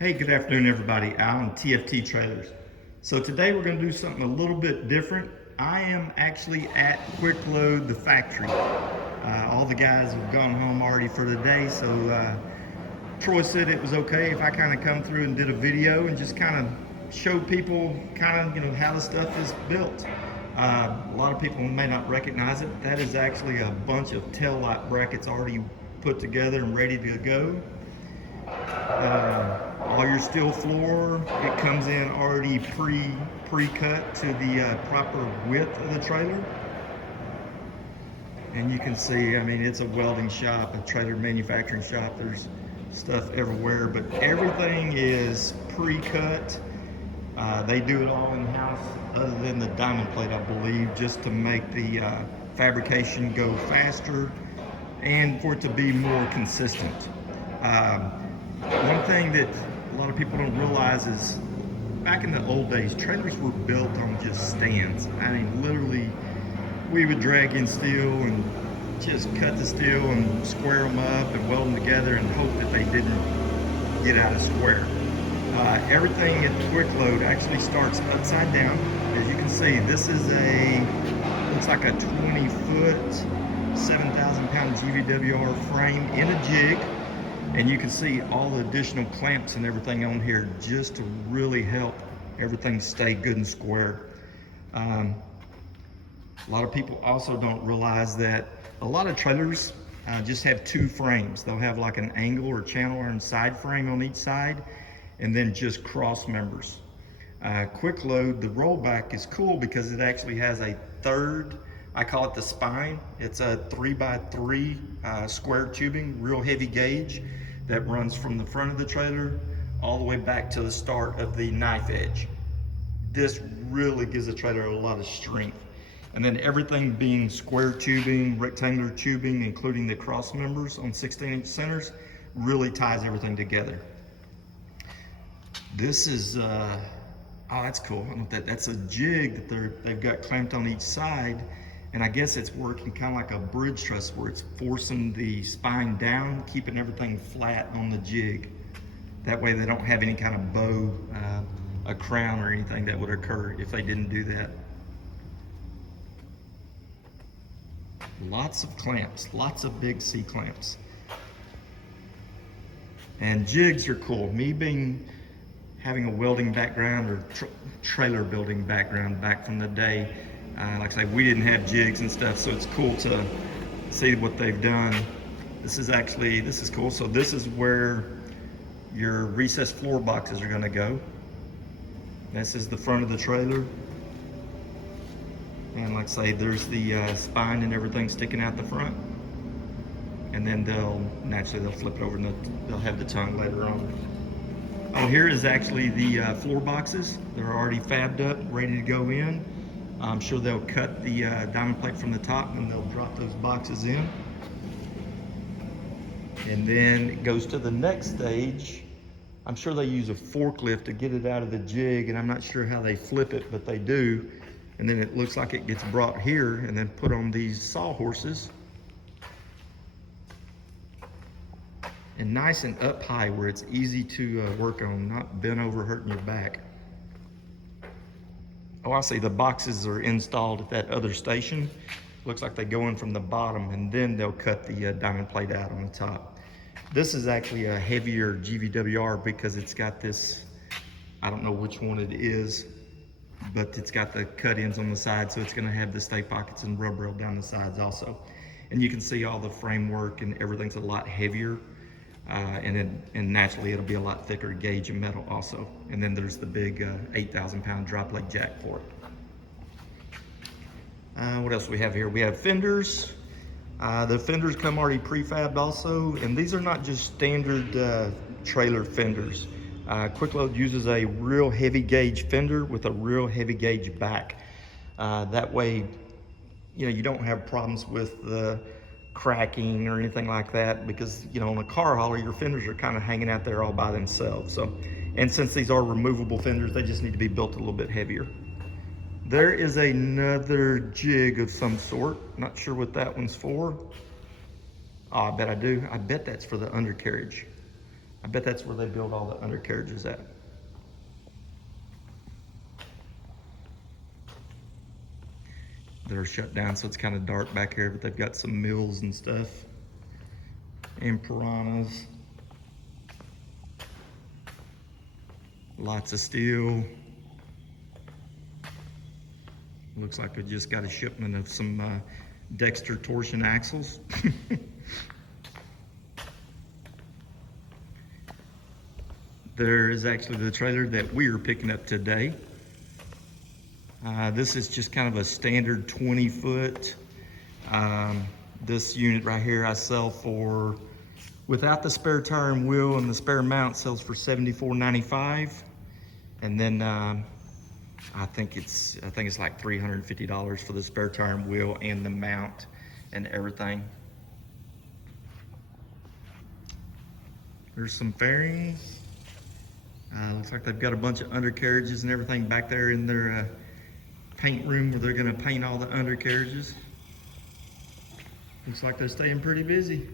Hey, good afternoon everybody. Alan, TFT Trailers. So today we're going to do something a little bit different. I am actually at Kwik the factory. All the guys have gone home already for the day, so Troy said it was okay if I kind of come through and did a video and just kind of show people how the stuff is built. A lot of people may not recognize it. That is actually a bunch of tail light brackets already put together and ready to go. All your steel floor, it comes in already pre-cut to the proper width of the trailer. And you can see, I mean, it's a welding shop, a trailer manufacturing shop. There's stuff everywhere, but everything is pre-cut. They do it all in-house, other than the diamond plate, I believe, just to make the fabrication go faster and for it to be more consistent. One thing that a lot of people don't realize is back in the old days, trailers were built on just stands. I mean, literally, we would drag in steel and just cut the steel and square them up and weld them together and hope that they didn't get out of square. Everything at Kwik actually starts upside down. As you can see, this is looks like a 20-foot, 7,000-pound GVWR frame in a jig. And you can see all the additional clamps and everything on here just to really help everything stay good and square. A lot of people also don't realize that a lot of trailers just have two frames. They'll have like an angle or channel iron side frame on each side, and then just cross members. Kwik the rollback is cool because it actually has a third, I call it the spine. It's a 3x3 square tubing, real heavy gauge that runs from the front of the trailer all the way back to the start of the knife edge. This really gives the trailer a lot of strength. And then everything being square tubing, rectangular tubing, including the cross members on 16-inch centers, really ties everything together. This is, oh, that's cool. I don't know if that's a jig that they've got clamped on each side. And I guess it's working kind of like a bridge truss where it's forcing the spine down, keeping everything flat on the jig. That way they don't have any kind of bow, a crown or anything that would occur if they didn't do that. Lots of clamps, lots of big C clamps. And jigs are cool. Me having a welding background or trailer building background back from the day, like I say, we didn't have jigs and stuff, so it's cool to see what they've done. This is cool. So this is where your recessed floor boxes are gonna go. This is the front of the trailer. And like I say, there's the spine and everything sticking out the front. And then they'll flip it over and they'll have the tongue later on. Oh, here is actually the floor boxes. They're already fabbed up, ready to go in. I'm sure they'll cut the diamond plate from the top and they'll drop those boxes in. And then it goes to the next stage. I'm sure they use a forklift to get it out of the jig, and I'm not sure how they flip it, but they do. And then it looks like it gets brought here and then put on these sawhorses. And nice and up high where it's easy to work on, not bent over hurting your back. Oh, I see, the boxes are installed at that other station. Looks like they go in from the bottom and then they'll cut the diamond plate out on the top. This is actually a heavier GVWR because it's got this, I don't know which one it is, but it's got the cut ends on the side, so it's gonna have the stay pockets and rub rail down the sides also. And you can see all the framework and everything's a lot heavier. And naturally it'll be a lot thicker gauge and metal also. And then there's the big 8,000-pound drop leg jack for it. What else do we have here? We have fenders. The fenders come already prefabbed also, and these are not just standard trailer fenders. Kwik uses a real heavy gauge fender with a real heavy gauge back. That way, you don't have problems with the cracking or anything like that, because on a car hauler your fenders are kind of hanging out there all by themselves. So, and since these are removable fenders, they just need to be built a little bit heavier. There is another jig of some sort, not sure what that one's for. Oh, I bet I do. I bet that's for the undercarriage. I bet that's where they build all the undercarriages at. They're shut down, so it's kind of dark back here, but they've got some mills and stuff and piranhas. Lots of steel. Looks like we just got a shipment of some Dexter torsion axles. There is actually the trailer that we are picking up today. This is just kind of a standard 20 foot. This unit right here I sell for, without the spare tire and wheel and the spare mount, sells for $74.95. And then I think it's like $350 for the spare tire and wheel and the mount and everything. There's some fairings. Looks like they've got a bunch of undercarriages and everything back there in their paint room where they're gonna paint all the undercarriages. Looks like they're staying pretty busy.